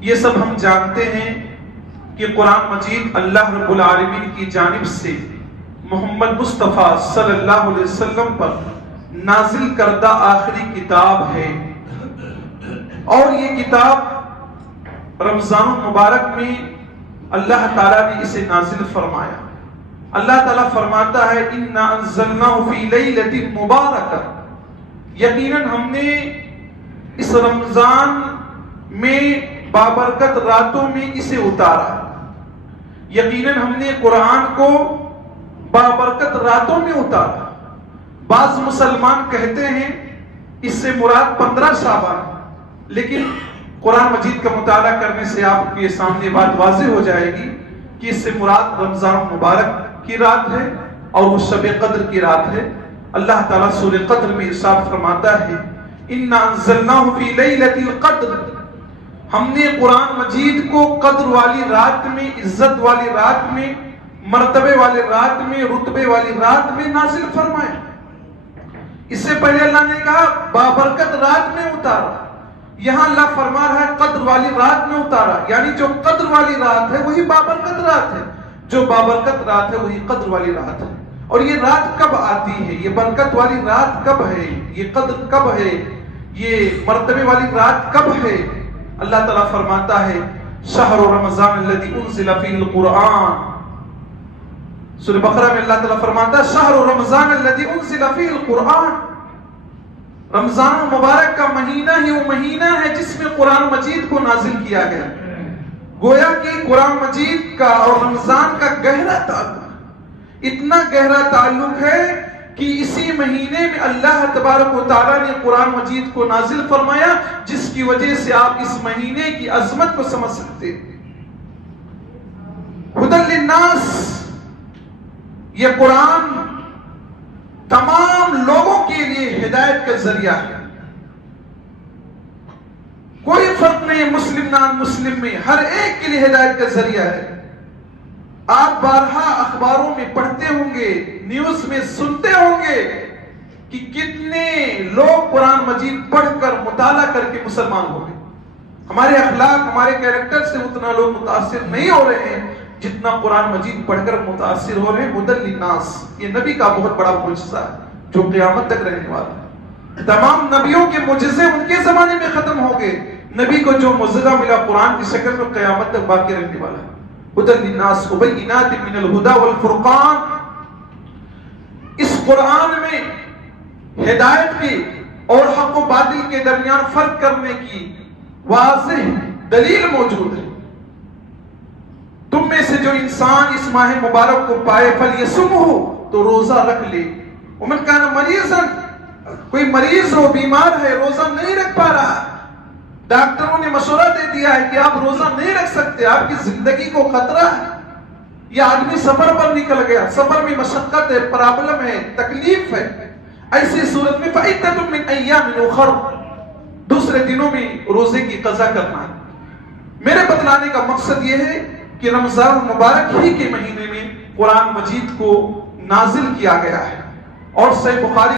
یہ سب ہم جانتے ہیں کہ قرآن مجید اللہ رب العالمین کی جانب سے محمد مصطفیٰ صلی اللہ علیہ وسلم پر نازل کردہ آخری کتاب ہے، اور یہ کتاب رمضان المبارک میں اللہ تعالیٰ نے اسے نازل فرمایا۔ اللہ تعالیٰ فرماتا ہے اِنَّا أَنزَلْنَاهُ فِي لَيْلَةٍ مُبَارَكَةٍ، یقیناً ہم نے اس رمضان میں بابرکت راتوں میں اسے اتارا۔ یقیناً ہم نے قرآن کو بابرکت راتوں میں اتارا۔ بعض مسلمان کہتے ہیں اس سے مراد 15 شعبان، لیکن قرآن مجید کا مطالعہ کرنے سے آپ کے سامنے بات واضح ہو جائے گی کہ اس سے مراد رمضان مبارک کی رات ہے اور وہ شب قدر کی رات ہے۔ اللہ تعالیٰ سورہ قدر میں ارشاد فرماتا ہے اِنَّا أَنزَلْنَاهُ فِي لَيْلَةِ الْقَدْرِ، ہم نے قرآن مجید کو قدر والی رات میں، عزت والی رات میں، مرتبے والی رات میں، رتبے والی رات میں نازل فرمایا۔ اس سے پہلے اللہ نے کہا بابرکت رات میں اتارا، یہاں اللہ فرما رہا ہے قدر والی رات میں اتارا، یعنی جو قدر والی رات ہے وہی بابرکت رات ہے، جو بابرکت رات ہے وہی قدر والی رات ہے۔ اور یہ رات کب آتی ہے، یہ برکت والی رات کب ہے، یہ قدر کب ہے، یہ مرتبے والی رات کب ہے؟ اللہ تعالیٰ فرماتا ہے شہر رمضان الذی انزل فیہ القرآن، سورہ بقرہ میں اللہ تعالیٰ فرماتا ہے شہر رمضان الذی انزل فیہ القرآن، رمضان مبارک کا مہینہ ہی وہ مہینہ ہے جس میں قرآن مجید کو نازل کیا گیا۔ گویا کہ قرآن مجید کا اور رمضان کا گہرا تعلق، اتنا گہرا تعلق ہے کہ اسی مہینے میں اللہ تبارک و تعالیٰ نے قرآن مجید کو نازل فرمایا، جس کی وجہ سے آپ اس مہینے کی عظمت کو سمجھ سکتے ہیں۔ ھدی للناس، یہ قرآن تمام لوگوں کے لیے ہدایت کا ذریعہ ہے، کوئی فرق نہیں مسلم نان مسلم میں، ہر ایک کے لیے ہدایت کا ذریعہ ہے۔ آپ بارہا اخباروں میں پڑھتے ہوں گے، نیوز میں سنتے ہوں گے کہ کتنے لوگ قرآن مجید پڑھ کر مطالعہ کر کے مسلمان ہو گئے۔ ہمارے اخلاق، ہمارے کیریکٹر سے اتنا لوگ متاثر نہیں ہو رہے ہیں جتنا قرآن مجید پڑھ کر متاثر ہو رہے ہیں۔ ھدی للناس، یہ نبی کا بہت بڑا معجزہ ہے جو قیامت تک رہنے والا ہے۔ تمام نبیوں کے معجزے ان کے زمانے میں ختم ہو گئے، نبی کو جو معجزہ ملا قرآن کی شکل میں قیامت تک باقی رہنے والا ہے۔ ھدی للناس وبینات من الہدی والفرقان، اس قرآن میں ہدایت کی اور حق و باطل کے درمیان فرق کرنے کی واضح دلیل موجود ہے۔ تم میں سے جو انسان اس ماہ مبارک کو پائے فلیصمہ، تو روزہ رکھ لے۔ ومن کان مریضا، کوئی مریض ہو، بیمار ہے، روزہ نہیں رکھ پا رہا، ڈاکٹروں نے مشورہ دے دیا ہے کہ آپ روزہ نہیں رکھ سکتے، آپ کی زندگی کو خطرہ ہے، یا آدمی سفر پر نکل گیا، سفر میں مشقت ہے، پرابلم ہے، تکلیف ہے، ایسی صورت میں فَعِدَّةٌ مِّنْ أَيَّامٍ أُخَرَ، دوسرے دنوں میں روزے کی قضا کرنا ہے۔ میرے بتلانے کا مقصد یہ ہے کہ رمضان مبارک ہی کے مہینے میں قرآن مجید کو نازل کیا گیا ہے، اور صحیح بخاری